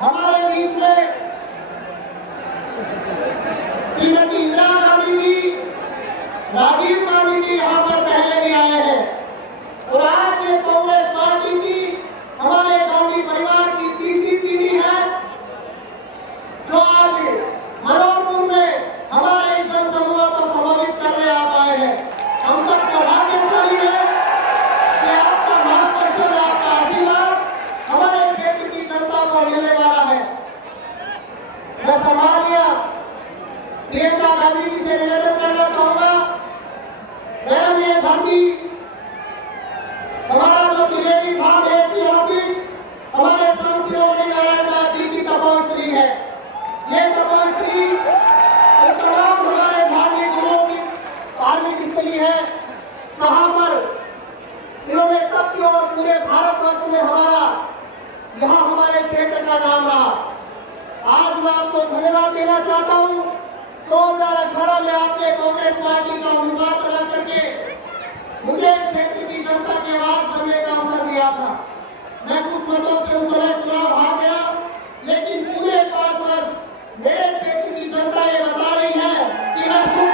हमारे बीच में श्रीमती इंदिरा गांधी जी, राजीव गांधी जी यहाँ पर पहले भी आए हैं और आज ये कांग्रेस पार्टी की हमारे गांधी परिवार की तीसरी पीढ़ी है जो आज मनोहरपुर में हमारे इस जनसमूह को संबोधित करने आप आए हैं। हम सब सौभाग्यशाली है कि आपका मार्गदर्शन, आपका आशीर्वाद हमारे क्षेत्र की जनता को मिलने वाला है। मैं सम्माननीय प्रियंका गांधी जी से निवेदन करना चाहूंगा, मैडम ये धरती हमारा जो त्रिवेणी धाम है ऐतिहासिक हमारे संत शिरोमणि नारायण दास जी की तपोस्थली है। ये तपोस्थली और तमाम हमारे धार्मिक गुरुओं की धार्मिक स्थली है जहाँ पर इन्होंने तब की और पूरे भारतवर्ष में यहाँ हमारे क्षेत्र का नाम रहा। आज मैं आपको धन्यवाद देना चाहता हूँ। 2018 में आपने कांग्रेस पार्टी का उम्मीदवार बना करके मुझे इस क्षेत्र की जनता की आवाज बनने का अवसर दिया था। मैं कुछ मतों से उस समय चुनाव हार गया, लेकिन पूरे 5 वर्ष मेरे क्षेत्र की जनता ये बता रही है कि मैं सुख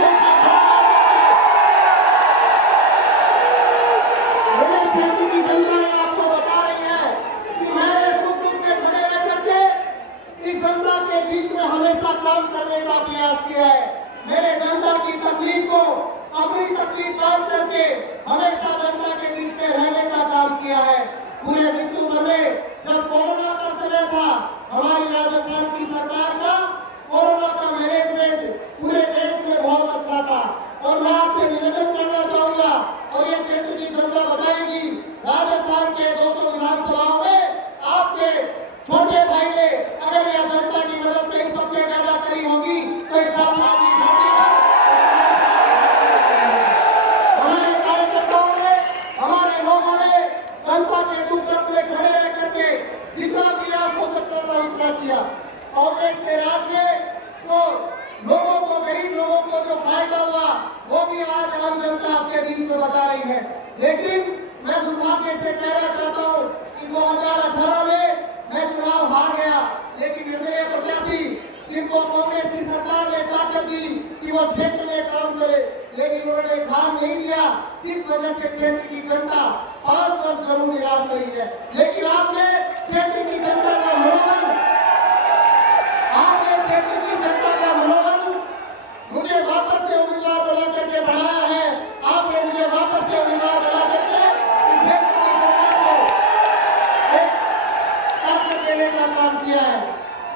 मेरे क्षेत्र की जनता ये आपको बता रही है कि मैंने सुख दुख में खड़े रह करके इस जनता के बीच में हमेशा काम करने का प्रयास किया है। मैंने जनता की तकलीफ को अपनी तकलीफ मान करके हमेशा जनता के बीच में रहने का काम किया है। पूरे विश्व भर में जब कोरोना का समय था, हमारी राजस्थान की सरकार का कोरोना का मैनेजमेंट पूरे देश में बहुत अच्छा था। और मैं आपसे निवेदन करना चाहूंगा और ये क्षेत्र की जनता बताएगी, राजस्थान के 200 विधानसभाओं में आपके छोटे भाई ने अगर यह जनता की मदद कहीं सबसे ज्यादा करी होगी तो इस झारखंड की धरती पर हमारे कार्यकर्ताओं ने, हमारे लोगों ने जनता के दुख दर्द में खड़े रह करके जितना प्रयास हो सकता था उतना किया। कांग्रेस के राज में तो लोगों को, गरीब लोगों को जो फायदा हुआ वो भी आज आम जनता आपके बीच में बता रही है। लेकिन मैं दुर्भाग्य से कहना चाहता हूँ कि 2018 में मैं चुनाव हार गया, लेकिन निर्दलीय प्रत्याशी जिनको कांग्रेस की सरकार ने ताकत दी कि वो क्षेत्र में काम करे, लेकिन उन्होंने ध्यान नहीं दिया, जिस वजह से क्षेत्र की जनता 5 वर्ष जरूर निराश हुई है। लेकिन आपने क्षेत्र की जनता का मनोबल, मुझे वापस से उम्मीदवार बना करके बढ़ाया है। आपने मुझे वापस से उम्मीदवार बना करके इस क्षेत्र की जनता को एक ताकत देने का काम किया है।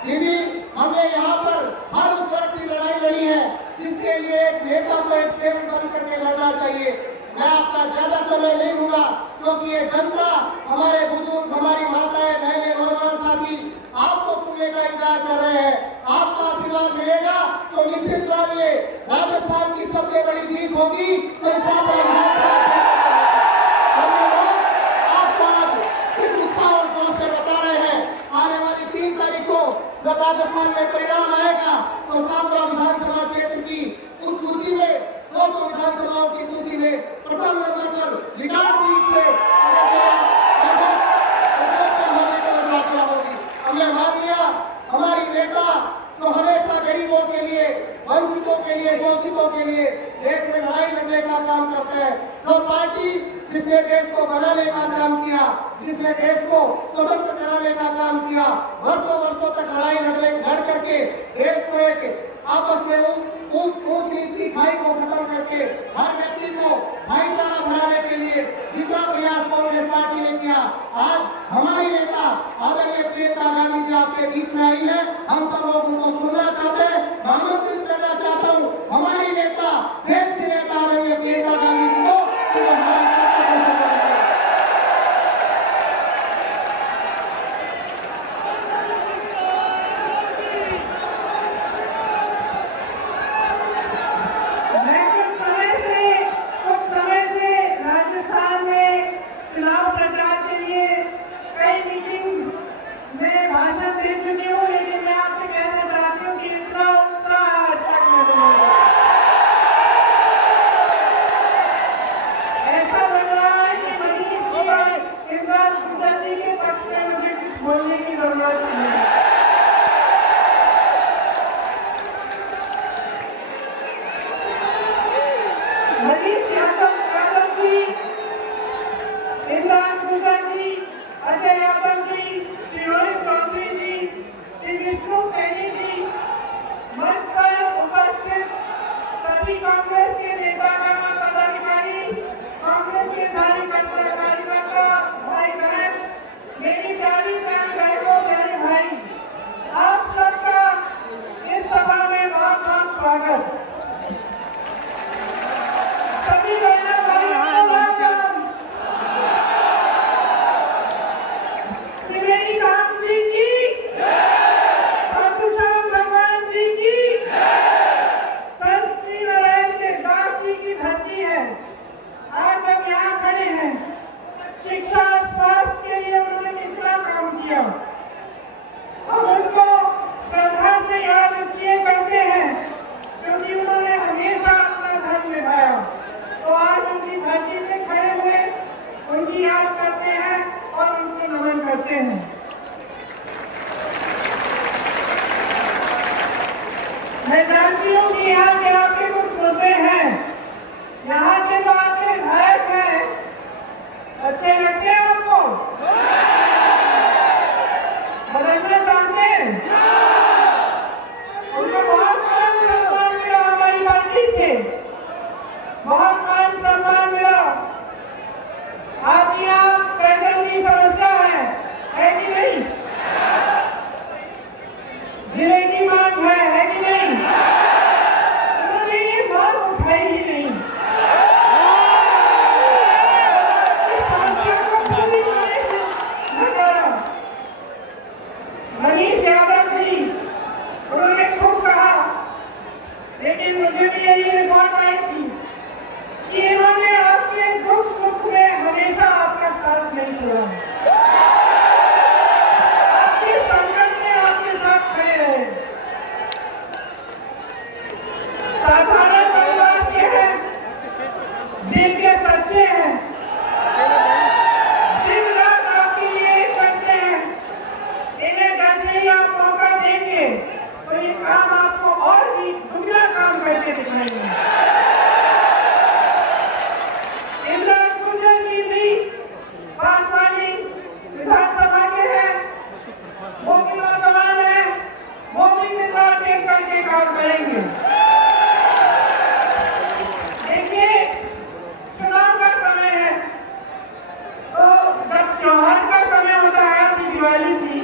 दीदी, हमने यहाँ पर हर उस वर्ग की लड़ाई लड़ी है जिसके लिए एक नेता को एक सेवक बन करके लड़ना चाहिए। मैं आपका ज्यादा समय नहीं लूंगा क्योंकि ये जनता, हमारे बुजुर्ग, हमारी माताएं, बहनें, नौजवान साथी आपको सुनने का इंतजार कर रहे हैं। आपका आशीर्वाद मिलेगा तो निश्चित तौर ये राजस्थान की सबसे बड़ी जीत होगी। तो आपका सिर्फ उत्साह और जोश से बता रहे हैं, आने वाली 3 तारीख को जब राजस्थान में परिणाम आएगा तो सापुरा विधानसभा क्षेत्र की उस सूची में 200 विधानसभाओं की सूची में प्रथम नंबर पर रिकॉर्ड जीत से हमने मान लिया। हमारी नेता तो हमेशा गरीबों के लिए, वंचितों के लिए, शोषितों के लिए देश में लड़ाई लड़ने का काम करते हैं। जो पार्टी जिसने देश को बनाने का काम किया, जिसने देश को स्वतंत्र कराने का काम किया, वर्षों तक लड़ करके देश को एक आपस में ऊंच नीच की खाई को खत्म करके हर व्यक्ति को भाईचारा बढ़ाने के लिए जितना प्रयास कांग्रेस पार्टी ने किया, आज हमारी नेता आदरणीय प्रियंका गांधी जी आपके बीच में आई है। हम सब लोग उनको सुनना चाहते हैं, आमंत्रित करना चाहता हूँ हमारी नेता, देश की नेता आदरणीय प्रियंका गांधी जी को हमारी चर्चा को संबोधित करें। राजस्थान में चुनाव प्रचार के लिए कई मीटिंग्स में भाषण दे चुकी हूँ, लेकिन मैं आपसे कहना चाहती हूँ कि इतना उत्साह आज तक नहीं है। ऐसा लग रहा है कि मनीष जी और इमरान जी के पक्ष में मुझे कुछ बोलने की जरूरत नहीं है। मैं जानती हूँ कि यहाँ के आपके कुछ मुद्दे हैं, यहाँ के जो आपके विधायक हैं अच्छे लगते हैं आपको, बदलना चाहते हैं, उनको बहुत मान सम्मान मिला हमारी पार्टी से, बहुत मान सम्मान मिला। आपके यहाँ पैदल की समस्या है कि नहीं? जिले की मांग है कि नहीं? उन्होंने ये मांग उठाई ही नहीं। इस समस्या को पूरी तरह से नकारा। मनीष यादव जी, उन्होंने खुद कहा, लेकिन मुझे भी यही रिपोर्ट आई थी कि इन्होंने आपके दुख सुख में हमेशा आपका साथ नहीं छोड़ा, आपके संकट में आपके साथ खड़े रहे। साधारण परिवार के हैं, दिल के सच्चे हैं, दिन रात आपके लिए करते हैं। इन्हें जैसे ही आप मौका देंगे तो ये काम आपको और भी दुगना काम करके दिखाएंगे। पास वाली विधानसभा के हैं, वो भी नौजवान हैं, वो भी दिन रात एक करके काम करेंगे। देखिए, चुनाव का समय है, तो जब त्योहार का समय होता है, अभी दिवाली थी,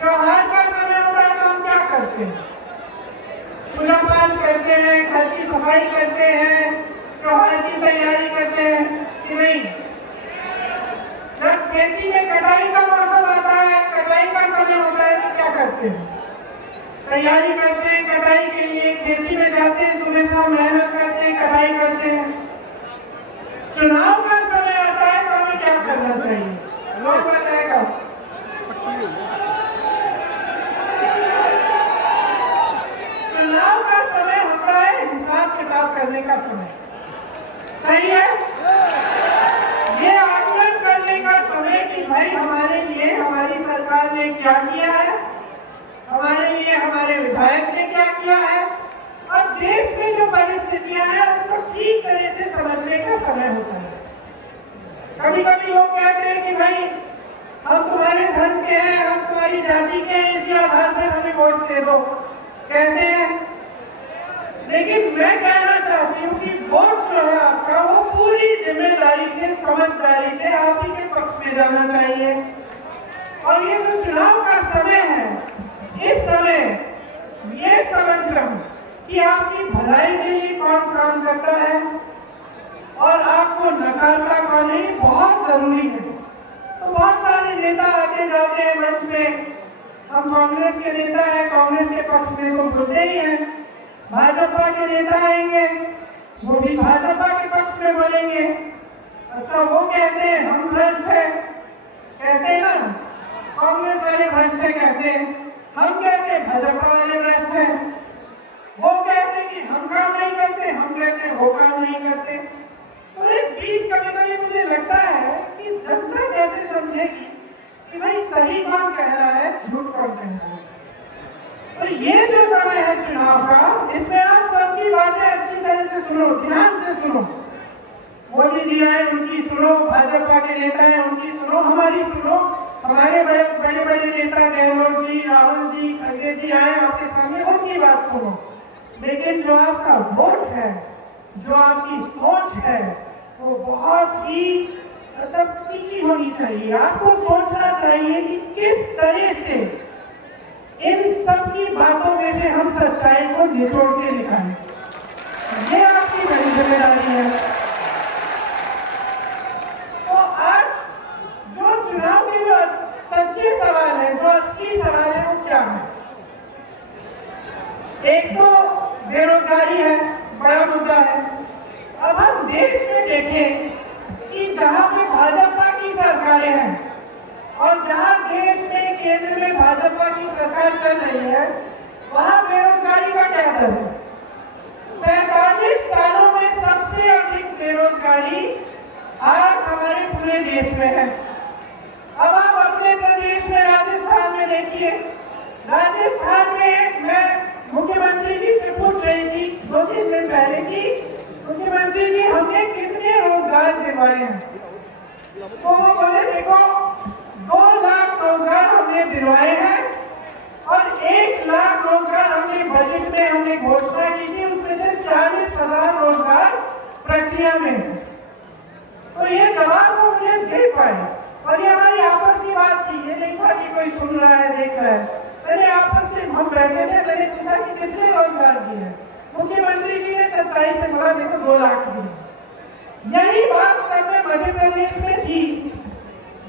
त्योहार का समय होता है तो हम क्या करते हैं? पूजा पाठ करते हैं, घर की सफाई करते हैं, त्योहार की तैयारी करते हैं कि नहीं? जब खेती में कटाई का मौसम आता है, कटाई का समय होता है तो क्या करते हैं? तैयारी करते हैं कटाई के लिए, खेती में जाते हैं, सुबह शाम मेहनत करते हैं, कटाई करते हैं। चुनाव का समय आता है तो हमें क्या करना चाहिए? लोग बताएगा। चुनाव का समय होता है हिसाब किताब करने का समय, सही है? ये आकलन करने का समय कि भाई हमारे लिए हमारी सरकार ने क्या किया है, हमारे लिए हमारे विधायक ने क्या किया है, और देश में जो परिस्थितियां हैं उनको ठीक तरह से समझने का समय होता है। कभी कभी लोग कहते हैं कि भाई हम तुम्हारे धर्म के हैं, हम तुम्हारी जाति के हैं, इसी आधार पर हमें वोट दे दो, कहते हैं। लेकिन मैं कहना चाहती हूँ कि वोट जो है आपका, वो पूरी जिम्मेदारी से, समझदारी से आप ही के पक्ष में जाना चाहिए। और ये जो चुनाव का समय है, इस समय ये समझ लो कि आपकी भलाई के लिए कौन काम करता है और आपको नकारता कौन है, ये बहुत जरूरी है। तो बहुत सारे नेता आते जाते हैं मंच में, हम कांग्रेस के नेता हैं, कांग्रेस के पक्ष में तो बोलते ही हैं, भाजपा के नेता आएंगे, वो भी भाजपा के पक्ष में बोलेंगे। अच्छा, वो कहते हैं हम भ्रष्ट हैं, कहते हैं ना, कांग्रेस वाले भ्रष्ट है कहते हैं, हम कहते हैं भाजपा वाले भ्रष्ट हैं। वो कहते हैं कि हम काम नहीं करते, हम कहते हैं वो काम नहीं करते। तो इस बीच कभी कभी मुझे लगता है कि जनता कैसे समझेगी कि भाई सही कौन कह रहा है, झूठ कौन कह रहा है। तो ये जो समय है चुनाव का, इसमें आप सबकी बातें अच्छी तरह से सुनो, ध्यान से सुनो। मोदी जी आए, उनकी सुनो, भाजपा के नेता हैं, उनकी सुनो, हमारी सुनो, हमारे बड़े बड़े नेता गहलोत जी, राहुल जी, खड़गे जी आए आपके सामने, उनकी बात सुनो। लेकिन जो आपका वोट है, जो आपकी सोच है, वो बहुत ही मतलब तीखी होनी चाहिए। आपको सोचना चाहिए कि किस तरह से इन सब की बातों में से हम सच्चाई को निचोड़ के निकालें। ये आपकी बड़ी जिम्मेदारी है। तो आज जो चुनाव के जो सच्चे सवाल है, जो असली सवाल है, वो क्या है? एक तो बेरोजगारी है, बड़ा मुद्दा है। अब हम देश में देखें कि जहां पे भाजपा की सरकारें हैं और जहां देश में केंद्र में भाजपा की सरकार चल रही है, वहां बेरोजगारी का क्या दर है? 45 सालों में सबसे अधिक बेरोजगारी आज हमारे पूरे देश में है। अब आप अपने प्रदेश में राजस्थान में देखिए, राजस्थान में मैं मुख्यमंत्री जी से पूछ रही थी 2-3 दिन पहले की मुख्यमंत्री जी हमने कितने रोजगार दिलवाए हैं, तो वो बोले देखो 2 लाख रोजगार हमने दिलवाए हैं और 1 लाख रोजगार हमने बजट में हमने घोषणा की थी, उसमें से 40,000 रोजगार प्रक्रिया में है। तो ये जवाब वो मुझे दे पाए और ये हमारी आपस की बात थी, ये नहीं था कि कोई सुन रहा है देख रहा है। मैंने आपस से हम बैठे थे, मैंने पूछा कि कितने रोजगार दिए, मुख्यमंत्री जी ने सच्चाई से बोला देखो 2 लाख दिए। यही बात तब में मध्य प्रदेश में थी,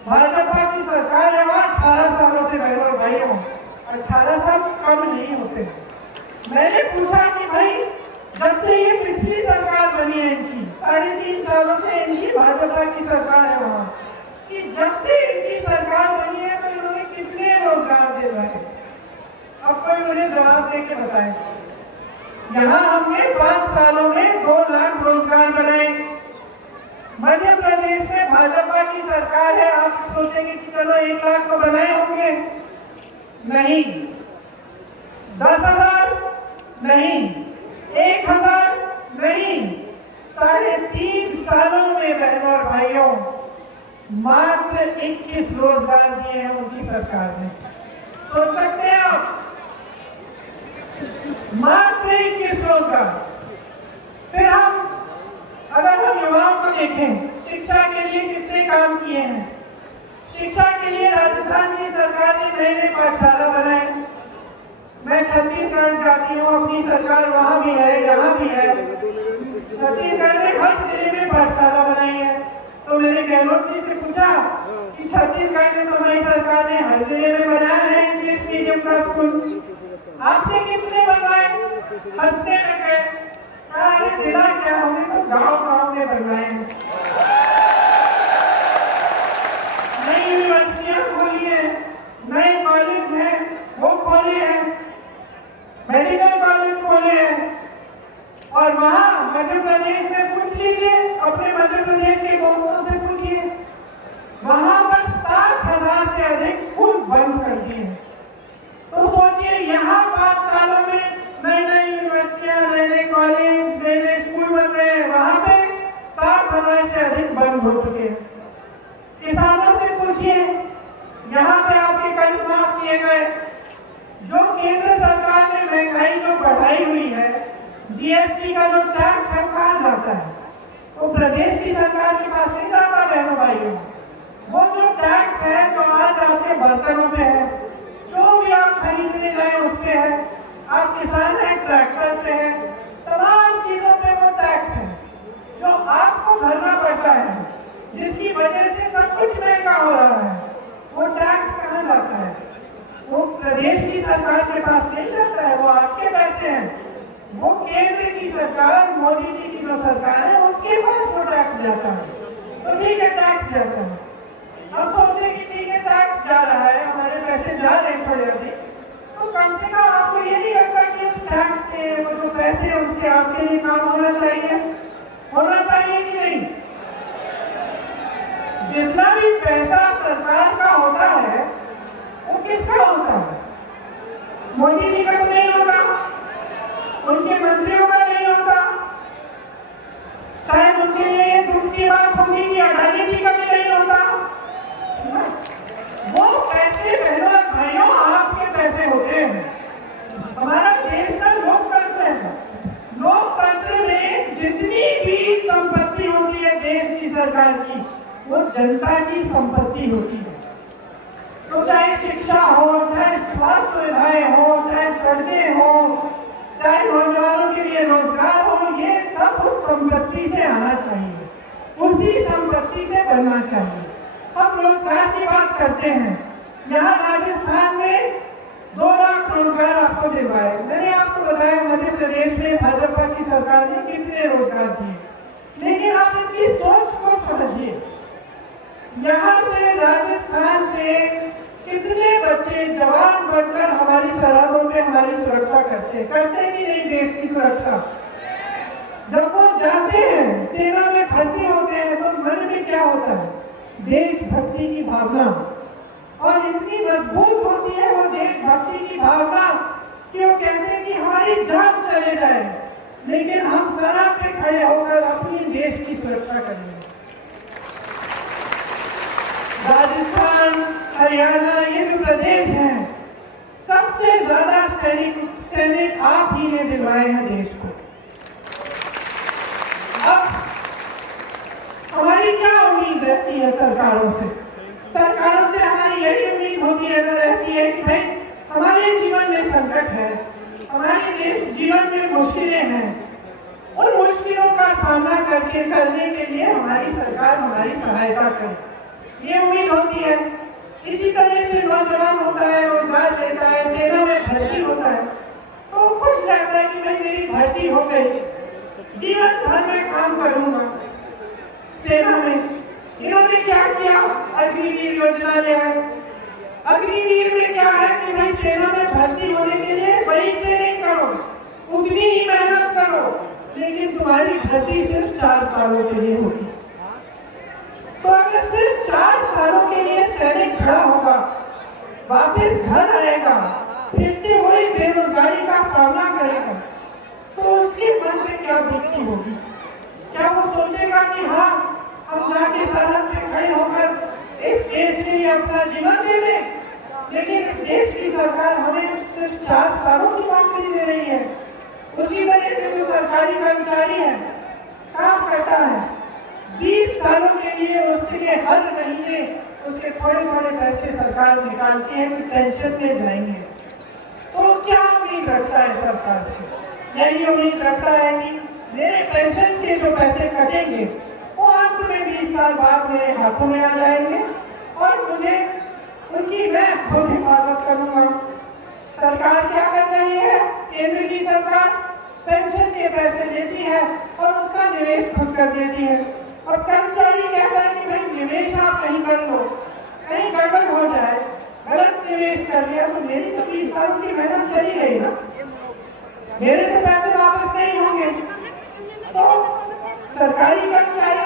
भाजपा की सरकार है वहाँ 18 सालों से बहनों और भाइयों 18 साल कम नहीं होते। मैंने पूछा कि भाई जब से ये पिछली सरकार बनी है इनकी 3.5 सालों से इनकी भाजपा की सरकार है वहाँ, कि जब से इनकी सरकार बनी है तो इन्होंने कितने रोजगार दिलवाए। अब कोई मुझे जवाब दे के बताए। यहाँ हमने 5 सालों में 2 लाख रोजगार बनाए। मध्य प्रदेश में भाजपा की सरकार है, आप सोचेंगे कि चलो 1 लाख तो बनाए होंगे, नहीं। 10,000 नहीं, 1,000 नहीं। 3.5 सालों में बहनों और भाइयों मात्र 21 रोजगार दिए हैं उनकी सरकार ने। सोच सकते हैं आप, मात्र 21 रोजगार। फिर अगर हम युवाओं को देखें, शिक्षा के लिए कितने काम किए हैं। शिक्षा के लिए राजस्थान की सरकार ने नए पाठशाला बनाए। मैं छत्तीसगढ़ जाती हूँ, अपनी सरकार वहाँ भी है, यहाँ भी है। छत्तीसगढ़ ने हर जिले में पाठशाला बनाई है। तो मैंने गहलोत जी से पूछा कि छत्तीसगढ़ में तुम्हारी सरकार ने हर जिले में बनाया है इंग्लिश मीडियम का स्कूल, आपने कितने बनवाए? हंसने लगे, अरे जिला क्या, हमने तो गाँव में बनवाए। नई यूनिवर्सिटियां खोली है, नए कॉलेज हैं वो खोले हैं, मेडिकल कॉलेज खोले हैं। और वहाँ मध्य प्रदेश में पूछ लीजिए, अपने मध्य प्रदेश के दोस्तों से पूछिए, वहाँ पर 7,000 से अधिक स्कूल बंद कर दिए। तो सोचिए यहाँ 5 सालों में नई यूनिवर्सिटियां, नए कॉलेज, नए स्कूल बन रहे हैं, वहाँ पे 7,000 से अधिक बंद हो चुके हैं। किसानों से पूछिए, यहाँ पे आपके कर्ज माफ किए गए। जो केंद्र सरकार ने महंगाई जो बढ़ाई हुई है, जीएसटी का जो टैक्स है कहाँ जाता है? वो प्रदेश की सरकार के पास नहीं जाता बहनों भाइयों। वो जो टैक्स है जो आज आपके बर्तनों पे है, जो भी आप खरीदने जाए उस पे है, आप किसान हैं ट्रैक्टर पे है, तमाम चीजों पे वो टैक्स है जो आपको भरना पड़ता है, जिसकी वजह से सब कुछ महंगा हो रहा है। वो टैक्स कहाँ जाता है? वो प्रदेश की सरकार के पास नहीं जाता है, वो आपके पैसे हैं। वो केंद्र की सरकार, मोदी जी की जो सरकार है, उसके पास वो टैक्स जाता है। तो ठीक है, टैक्स जाता है। अब सोचे कि ठीक है टैक्स जा रहा है, हमारे पैसे जा रहे हैं थोड़े अधिक, तो कम से कम आपको ये नहीं लगता कि उस टैक्स से वो जो पैसे हैं उससे आपके लिए काम होना चाहिए कि नहीं? जितना भी पैसा सरकार का होता है वो किसका होता है? मोदी जी का तो नहीं होता, उनके मंत्रियों का नहीं होता। शायद उनके लिए ये दुख की बात होगी कि अडानी जी का भी नहीं होता। वो पैसे बहनों और भाइयों आपके पैसे होते हैं। हमारा देश का लोकतंत्र है। लोकतंत्र में जितनी भी संपत्ति होती है देश की सरकार की, वो जनता की संपत्ति होती है। तो चाहे शिक्षा हो, चाहे स्वास्थ्य सुविधाएं हो, चाहे सड़कें हो, चाहे नौजवानों के लिए रोजगार हो, ये सब उस संपत्ति से आना चाहिए, उसी संपत्ति से बनना चाहिए। हम रोजगार की बात करते हैं, यहाँ राजस्थान में 2 लाख रोजगार आपको दिलवाए। मैंने आपको बताया मध्य प्रदेश में भाजपा की सरकार ने कितने रोजगार दिए, लेकिन आप इनकी सोच को समझिए। यहाँ से राजस्थान से कितने बच्चे जवान बनकर हमारी सरहदों पे हमारी सुरक्षा करते भी नहीं, देश की सुरक्षा। जब वो जाते हैं, सेना में भर्ती होते हैं, तो मन में क्या होता है? देशभक्ति की भावना। और इतनी मजबूत होती है वो देशभक्ति की भावना कि वो कहते हैं कि हमारी जान चले जाए, लेकिन हम सरहद पे खड़े होकर अपनी देश की सुरक्षा करेंगे। राजस्थान, हरियाणा, ये जो प्रदेश हैं, सबसे ज्यादा सैनिक आप ही ने दिलवाए हैं देश को। अब हमारी क्या उम्मीद रहती है सरकारों से? सरकारों से हमारी यही उम्मीद होती है, रहती है कि भाई हमारे जीवन में संकट है, हमारे देश जीवन में मुश्किलें हैं, उन मुश्किलों का सामना करने के लिए हमारी सरकार हमारी सहायता करे, ये उम्मीद होती है। इसी तरह से नौजवान होता है, रोजगार लेता है, सेना में भर्ती होता है, तो खुश रहता है कि भाई मेरी भर्ती हो गई, जीवन भर में काम करूंगा सेना में। इन्होंने क्या किया? अग्निवीर योजना ले आए। अग्निवीर में क्या है कि भाई सेना में भर्ती होने के लिए वही ट्रेनिंग करो, उतनी ही मेहनत करो, लेकिन तुम्हारी भर्ती सिर्फ 4 सालों के लिए होगी। तो अगर सिर्फ 4 सालों के लिए सैनिक खड़ा होगा, वापस घर आएगा, फिर से वही बेरोजगारी का सामना करेगा, तो उसके मन में क्या बीतती होगी? क्या वो सोचेगा कि हाँ हम जाके सरहद पे खड़े होकर इस देश के लिए अपना जीवन दे दें, लेकिन इस देश की सरकार हमें सिर्फ 4 सालों की नौकरी दे रही है। उसी तरह से जो सरकारी कर्मचारी है, काम करता है, 20 सालों के लिए उसके हर महीने उसके थोड़े थोड़े पैसे सरकार निकालती है कि पेंशन में जाएंगे। तो क्या उम्मीद रखता है सरकार से? यही उम्मीद रखता है कि मेरे पेंशन के जो पैसे कटेंगे वो अंत में 20 साल बाद मेरे हाथों में आ जाएंगे और मुझे उनकी मैं खुद हिफाजत करूंगा। सरकार क्या कर रही है? केंद्र की सरकार पेंशन के पैसे लेती है और उसका निवेश खुद कर लेती है, और कर्मचारी कहता है कि भाई निवेश आप कहीं कर लो, कहीं गड़बड़ हो जाए, गलत निवेश कर लिया तो मेरी तो 20 सालों की मेहनत चली गई ना, मेरे तो पैसे वापस नहीं होंगे। तो सरकारी कर्मचारी